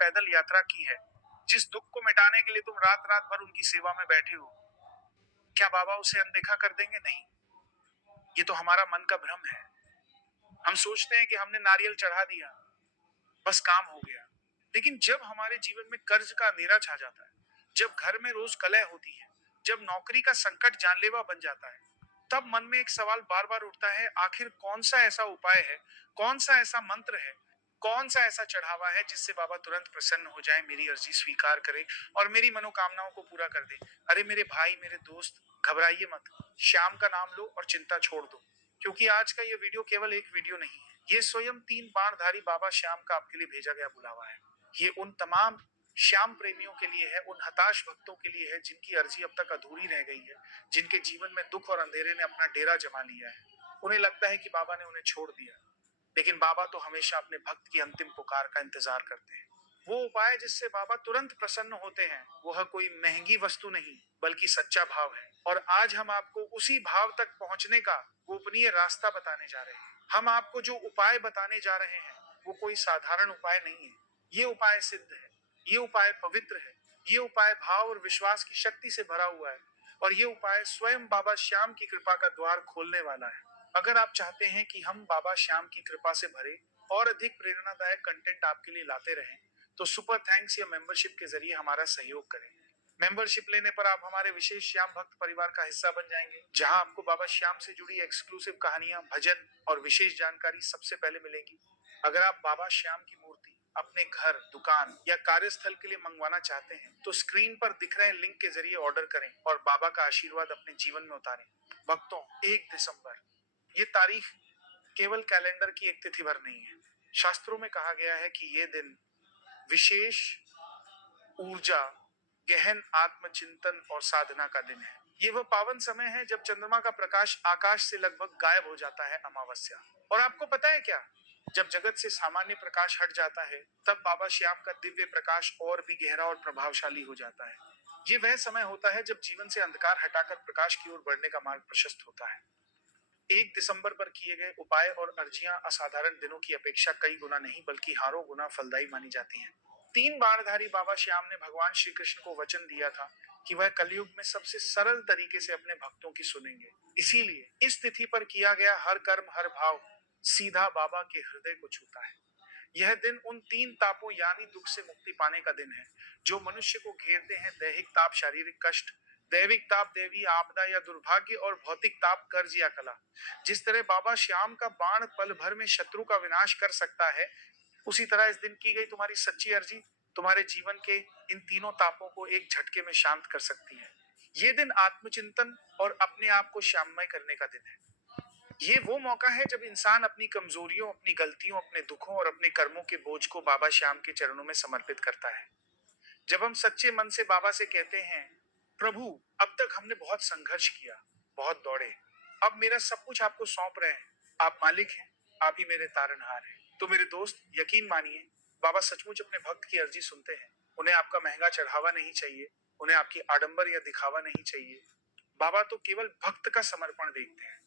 पैदल यात्रा की है, जिस दुख को मिटाने के लिए तुम रात रात भर उनकी सेवा में बैठे हो, क्या बाबा उसे अनदेखा कर देंगे? नहीं। ये तो हमारा मन का भ्रम है। हम सोचते हैं कि हमने नारियल चढ़ा दिया, बस काम हो गया। लेकिन जब हमारे जीवन में कर्ज का अंधेरा छा जाता है, जब घर में रोज कलह होती है, जब नौकरी का संकट जानलेवा बन जाता है, तब मन में एक सवाल बार बार उठता है, आखिर कौन सा ऐसा उपाय है, कौन सा ऐसा मंत्र है, कौन सा ऐसा चढ़ावा है जिससे बाबा तुरंत प्रसन्न हो जाए, मेरी अर्जी स्वीकार करे और मेरी मनोकामनाओं को पूरा कर दे। अरे मेरे भाई, मेरे दोस्त, घबराइए मत। श्याम का नाम लो और चिंता छोड़ दो, क्योंकि आज का ये वीडियो केवल एक वीडियो नहीं है। ये स्वयं 3 बाणधारी बाबा श्याम का आपके लिए भेजा गया बुलावा है। ये उन तमाम श्याम प्रेमियों के लिए है, उन हताश भक्तों के लिए है जिनकी अर्जी अब तक अधूरी रह गई है, जिनके जीवन में दुख और अंधेरे ने अपना डेरा जमा लिया है। उन्हें लगता है कि बाबा ने उन्हें छोड़ दिया, लेकिन बाबा तो हमेशा अपने भक्त की अंतिम पुकार का इंतजार करते हैं। वो उपाय जिससे बाबा तुरंत प्रसन्न होते हैं, वह कोई महंगी वस्तु नहीं, बल्कि सच्चा भाव है। और आज हम आपको उसी भाव तक पहुंचने का गोपनीय रास्ता बताने जा रहे हैं। हम आपको जो उपाय बताने जा रहे हैं, वो कोई साधारण उपाय नहीं है। ये उपाय सिद्ध है, ये उपाय पवित्र है, ये उपाय भाव और विश्वास की शक्ति से भरा हुआ है, और ये उपाय स्वयं बाबा श्याम की कृपा का द्वार खोलने वाला है। अगर आप चाहते हैं कि हम बाबा श्याम की कृपा से भरे और अधिक प्रेरणादायक कंटेंट आपके लिए लाते रहें, तो सुपर थैंक्स या मेंबरशिप के जरिए हमारा सहयोग करें। मेंबरशिप लेने पर आप हमारे विशेष श्याम भक्त परिवार का हिस्सा बन जाएंगे, जहां आपको बाबा श्याम से जुड़ी एक्सक्लूसिव कहानियां, भजन और विशेष जानकारी सबसे पहले मिलेगी। अगर आप बाबा श्याम की मूर्ति अपने घर, दुकान या कार्यस्थल के लिए मंगवाना चाहते हैं, तो स्क्रीन पर दिख रहे लिंक के जरिए ऑर्डर करें और बाबा का आशीर्वाद अपने जीवन में उतारें। भक्तों, 1 दिसंबर, ये तारीख केवल कैलेंडर की एक तिथि भर नहीं है। शास्त्रों में कहा गया है कि ये दिन विशेष ऊर्जा, गहन आत्मचिंतन और साधना का दिन है। ये वह पावन समय है जब चंद्रमा का प्रकाश आकाश से लगभग गायब हो जाता है, अमावस्या। और आपको पता है क्या, जब जगत से सामान्य प्रकाश हट जाता है, तब बाबा श्याम का दिव्य प्रकाश और भी गहरा और प्रभावशाली हो जाता है। ये वह समय होता है जब जीवन से अंधकार हटाकर प्रकाश की ओर बढ़ने का मार्ग प्रशस्त होता है। 1 दिसंबर पर किए गए उपाय और अर्जियां असाधारण दिनों की अपेक्षा कई गुना नहीं, बल्कि हारों गुना फलदायी मानी जाती हैं। 3 बाणधारी बाबा श्याम ने भगवान श्री कृष्ण को वचन दिया था कि वह कलयुग में सबसे सरल तरीके से अपने भक्तों की सुनेंगे। इसीलिए इस तिथि पर किया गया हर कर्म, हर भाव सीधा बाबा के हृदय को छूता है। यह दिन उन 3 तापों यानी दुख से मुक्ति पाने का दिन है, जो मनुष्य को घेरते हैं: दैहिक ताप, शारीरिक कष्ट; दैविक ताप, दैवीय आपदा या दुर्भाग्य; और भौतिक ताप, कर्ज या कला। जिस तरह बाबा श्याम का बाण पल भर में शत्रु का विनाश कर सकता है, उसी तरह इस दिन की गई तुम्हारी सच्ची अर्जी तुम्हारे जीवन के इन तीनों तापों को एक झटके में शांत कर सकती है। ये दिन आत्मचिंतन और अपने आप को श्याममय करने का दिन है। ये वो मौका है जब इंसान अपनी कमजोरियों, अपनी गलतियों, अपने दुखों और अपने कर्मों के बोझ को बाबा श्याम के चरणों में समर्पित करता है। जब हम सच्चे मन से बाबा से कहते हैं, प्रभु, अब तक हमने बहुत संघर्ष किया, बहुत दौड़े, अब मेरा सब कुछ आपको सौंप रहे हैं, आप मालिक हैं, आप ही मेरे तारनहार हैं, तो मेरे दोस्त, यकीन मानिए, बाबा सचमुच अपने भक्त की अर्जी सुनते हैं। उन्हें आपका महंगा चढ़ावा नहीं चाहिए, उन्हें आपकी आडंबर या दिखावा नहीं चाहिए। बाबा तो केवल भक्त का समर्पण देखते हैं,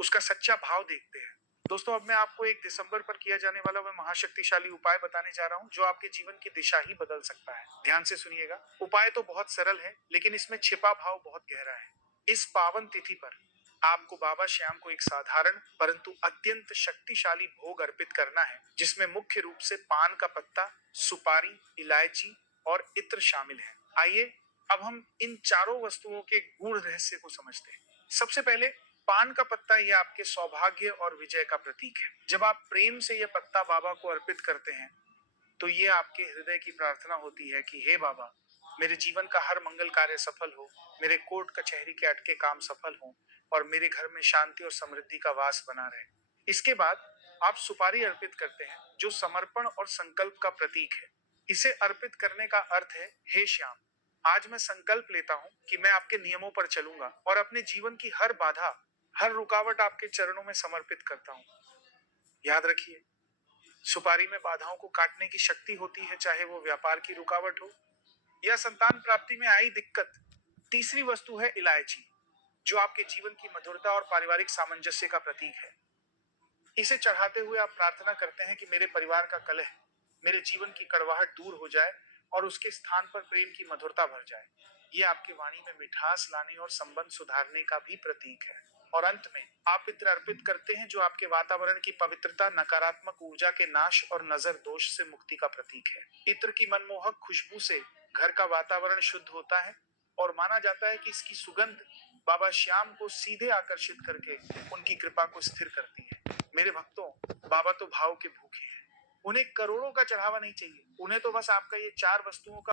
उसका सच्चा भाव देखते हैं। दोस्तों, अब मैं आपको 1 दिसंबर पर किया जाने वाला वह महाशक्तिशाली उपाय बताने जा रहा हूं, जो आपके जीवन की दिशा ही बदल सकता है। ध्यान से सुनिएगा। उपाय तो बहुत सरल है, लेकिन इसमें छिपा भाव बहुत गहरा है। इस पावन तिथि पर आपको बाबा श्याम को एक साधारण परंतु अत्यंत शक्तिशाली भोग अर्पित करना है, जिसमें मुख्य रूप से पान का पत्ता, सुपारी, इलायची और इत्र शामिल है। आइए अब हम इन चारों वस्तुओं के गूढ़ रहस्य को समझते हैं। सबसे पहले, पान का पत्ता यह आपके सौभाग्य और विजय का प्रतीक है। जब आप प्रेम से यह पत्ता बाबा को अर्पित करते हैं, तो ये आपके हृदय की प्रार्थना होती है कि हे बाबा, मेरे जीवन का हर मंगल कार्य सफल हो, मेरे कोर्ट कचहरी के अटके काम सफल हो और मेरे घर में शांति और समृद्धि का वास बना रहे। इसके बाद आप सुपारी अर्पित करते हैं, जो समर्पण और संकल्प का प्रतीक है। इसे अर्पित करने का अर्थ है, हे श्याम, आज मैं संकल्प लेता हूं कि मैं आपके नियमों पर चलूंगा और अपने जीवन की हर बाधा, हर रुकावट आपके चरणों में समर्पित करता हूं। याद रखिए, सुपारी में बाधाओं को काटने की शक्ति होती है, चाहे वो व्यापार की रुकावट हो या संतान प्राप्ति में आई दिक्कत। तीसरी वस्तु है इलायची, जो आपके जीवन की मधुरता और पारिवारिक सामंजस्य का प्रतीक है। इसे चढ़ाते हुए आप प्रार्थना करते हैं कि मेरे परिवार का कलह, मेरे जीवन की कड़वाहट दूर हो जाए और उसके स्थान पर प्रेम की मधुरता भर जाए। ये आपकी वाणी में मिठास लाने और संबंध सुधारने का भी प्रतीक है। और अंत में आप इत्र अर्पित करते हैं जो आपके वातावरण की पवित्रता, नकारात्मक ऊर्जा के नाश और नजर दोष से मुक्ति का प्रतीक है। इत्र की मनमोहक खुशबू से घर का वातावरण शुद्ध होता है और माना जाता है कि इसकी सुगंध बाबा श्याम को सीधे आकर्षित करके उनकी कृपा को स्थिर करती है। मेरे भक्तों, बाबा तो भाव के भूखे हैं। उन्हें करोड़ों का चढ़ावा नहीं चाहिए, उन्हें तो बस आपका ये 4 वस्तुओं का